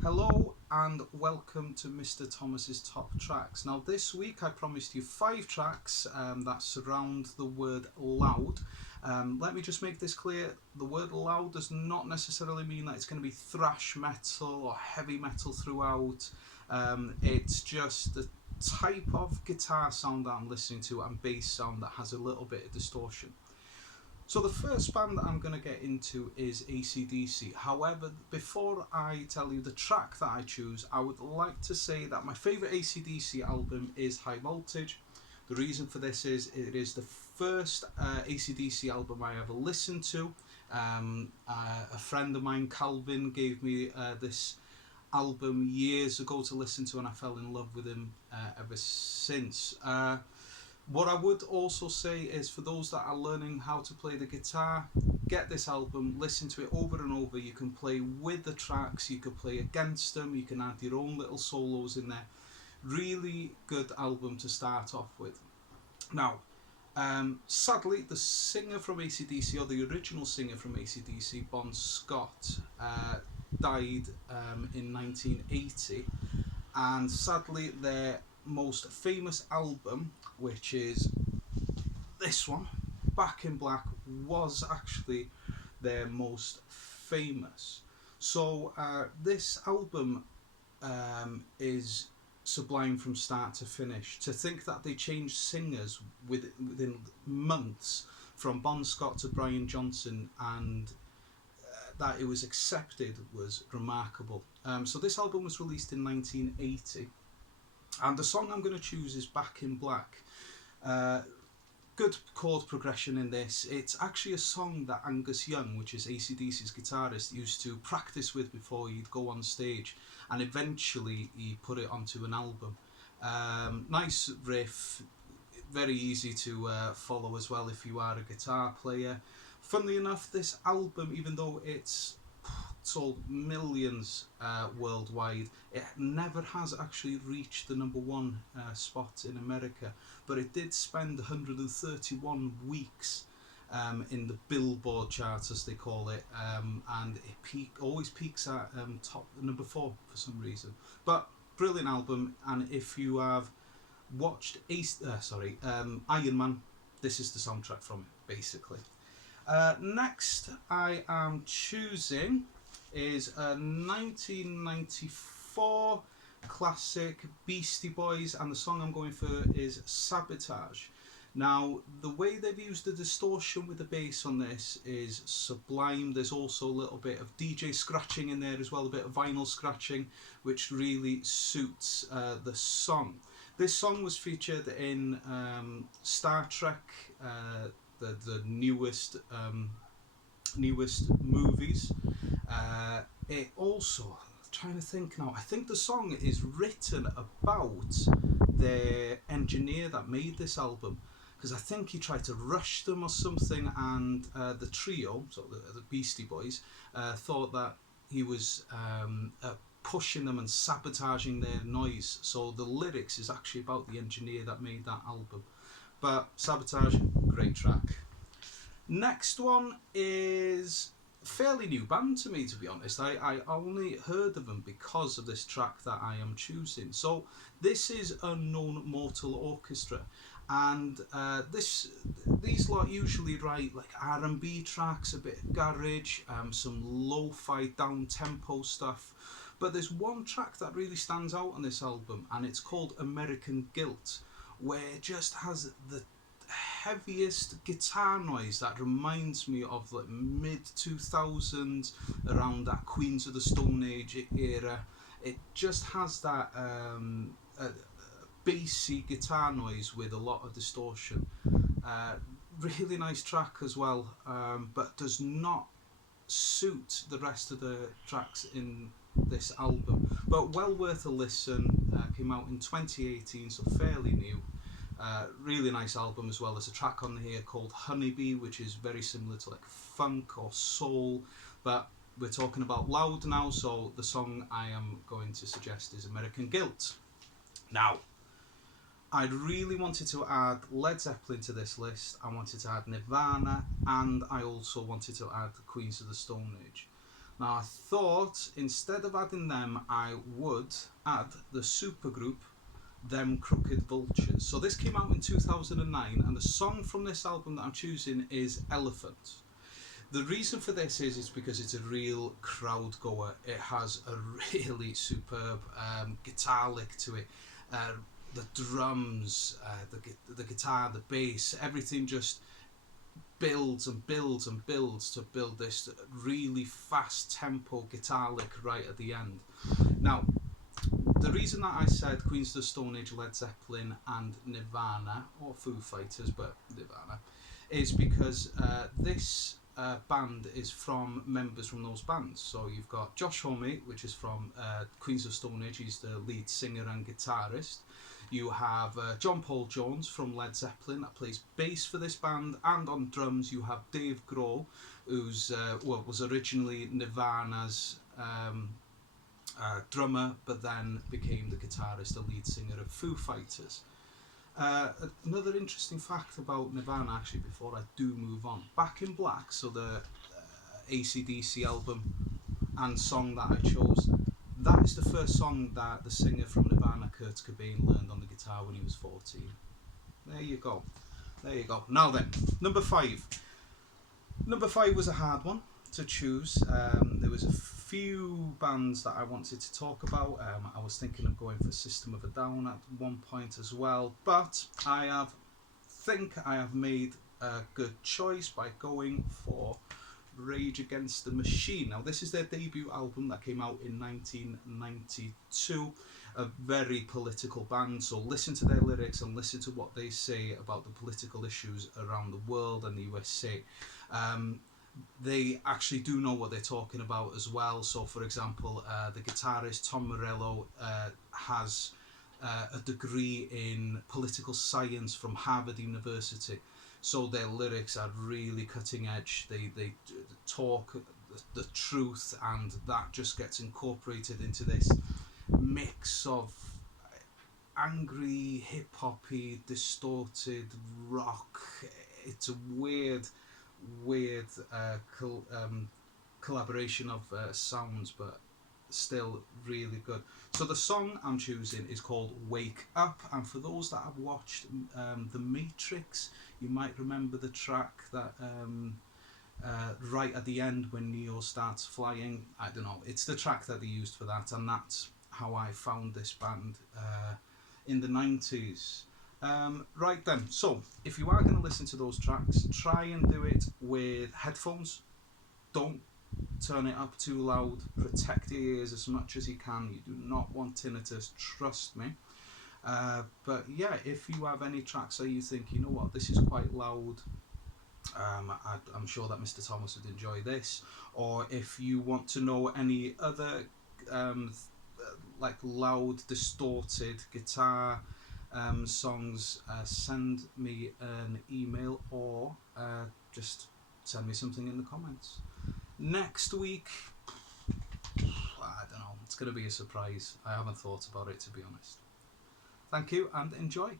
Hello and welcome to Mr. Thomas's Top Tracks. Now, this week I promised you 5 tracks that surround the word loud. Let me just make this clear, the word loud does not necessarily mean that it's going to be thrash metal or heavy metal throughout. It's just the type of guitar sound that I'm listening to and bass sound that has a little bit of distortion. So the first band that I'm going to get into is AC/DC. However, before I tell you the track that I choose, I would like to say that my favourite AC/DC album is High Voltage. The reason for this is it is the first AC/DC album I ever listened to. A friend of mine, Calvin, gave me this album years ago to listen to, and I fell in love with him ever since. What I would also say is for those that are learning how to play the guitar, get this album, listen to it over and over. You can play with the tracks, you can play against them, you can add your own little solos in there. Really good album to start off with. Now, sadly, the singer from AC/DC, or the original singer from AC/DC, Bon Scott, died in 1980, and sadly their most famous album, which is this one, Back in Black, was actually their most famous. So this album is sublime from start to finish. To think that they changed singers within months from Bon Scott to Brian Johnson, and that it was accepted, was remarkable. So this album was released in 1980. And the song I'm going to choose is Back in Black. Good chord progression in this. It's actually a song that Angus Young, which is AC/DC's guitarist, used to practice with before he'd go on stage, and eventually he put it onto an album. Nice riff, very easy to follow as well if you are a guitar player. Funnily enough, this album, even though it's sold millions worldwide, it never has actually reached the #1 spot in America, but it did spend 131 weeks in the Billboard charts, as they call it, and it always peaks at top #4 for some reason. But brilliant album, and if you have watched Iron Man, this is the soundtrack from it, basically. Next, I am choosing is a 1994 classic, Beastie Boys, and the song I'm going for is Sabotage. Now, the way they've used the distortion with the bass on this is sublime. There's also a little bit of DJ scratching in there as well, a bit of vinyl scratching, which really suits the song. This song was featured in Star Trek, the newest movies. It also, trying to think now, I think the song is written about the engineer that made this album, because I think he tried to rush them or something, and the trio, so the Beastie Boys, thought that he was pushing them and sabotaging their noise. So the lyrics is actually about the engineer that made that album. But Sabotage, great track. Next one is a fairly new band to me, to be honest. I only heard of them because of this track that I am choosing. So this is Unknown Mortal Orchestra, and these lot usually write like R&B tracks, a bit of garage, some lo-fi down-tempo stuff. But there's one track that really stands out on this album, and it's called American Guilt, where it just has the heaviest guitar noise that reminds me of like mid 2000s, around that Queens of the Stone Age era. It just has that bassy guitar noise with a lot of distortion. Really nice track as well, but does not suit the rest of the tracks in this album, but well worth a listen. Came out in 2018, so fairly new. Really nice album as well. There's a track on here called Honeybee, which is very similar to like funk or soul, but we're talking about loud now, so the song I am going to suggest is American Guilt. Now, I really wanted to add Led Zeppelin to this list, I wanted to add Nirvana, and I also wanted to add the Queens of the Stone Age. Now I thought instead of adding them, I would add the supergroup Them Crooked Vultures. So this came out in 2009, and the song from this album that I'm choosing is Elephant. The reason for this is because it's a real crowd goer. It has a really superb guitar lick to it. The drums, the guitar, the bass, everything just builds and builds and builds to build this really fast tempo guitar lick right at the end. Now, the reason that I said Queens of the Stone Age, Led Zeppelin and Nirvana, or Foo Fighters, but Nirvana, is because this band is from members from those bands. So you've got Josh Homme, which is from Queens of Stone Age, he's the lead singer and guitarist. You have John Paul Jones from Led Zeppelin that plays bass for this band, and on drums you have Dave Grohl, who's was originally Nirvana's drummer, but then became the guitarist, the lead singer of Foo Fighters. Another interesting fact about Nirvana, actually, before I do move on, Back in Black, so the AC/DC album and song that I chose, that is the first song that the singer from Nirvana, Kurt Cobain, learned on the guitar when he was 14. There you go. There you go. Now then, number 5. Number 5 was a hard one to choose. There was a few bands that I wanted to talk about. I was thinking of going for System of a Down at one point as well, but I think I have made a good choice by going for Rage Against the Machine. Now this is their debut album that came out in 1992, a very political band, so listen to their lyrics and listen to what they say about the political issues around the world and the USA. They actually do know what they're talking about as well. So for example, the guitarist Tom Morello has a degree in political science from Harvard University, so their lyrics are really cutting edge. They talk the truth, and that just gets incorporated into this mix of angry, hip-hoppy, distorted rock. It's a weird collaboration of sounds, but still really good. So the song I'm choosing is called Wake Up, and for those that have watched The Matrix, you might remember the track that right at the end when Neo starts flying. I don't know, it's the track that they used for that, and that's how I found this band in the 90s. Right then, so if you are going to listen to those tracks, try and do it with headphones. Don't turn it up too loud. Protect your ears as much as you can. You do not want tinnitus, trust me. But yeah, if you have any tracks that you think, you know what, this is quite loud, I'm sure that Mr. Thomas would enjoy this. Or if you want to know any other like loud, distorted guitar songs, send me an email, or just send me something in the comments. Next week, I don't know, it's going to be a surprise. I haven't thought about it, to be honest. Thank you and enjoy.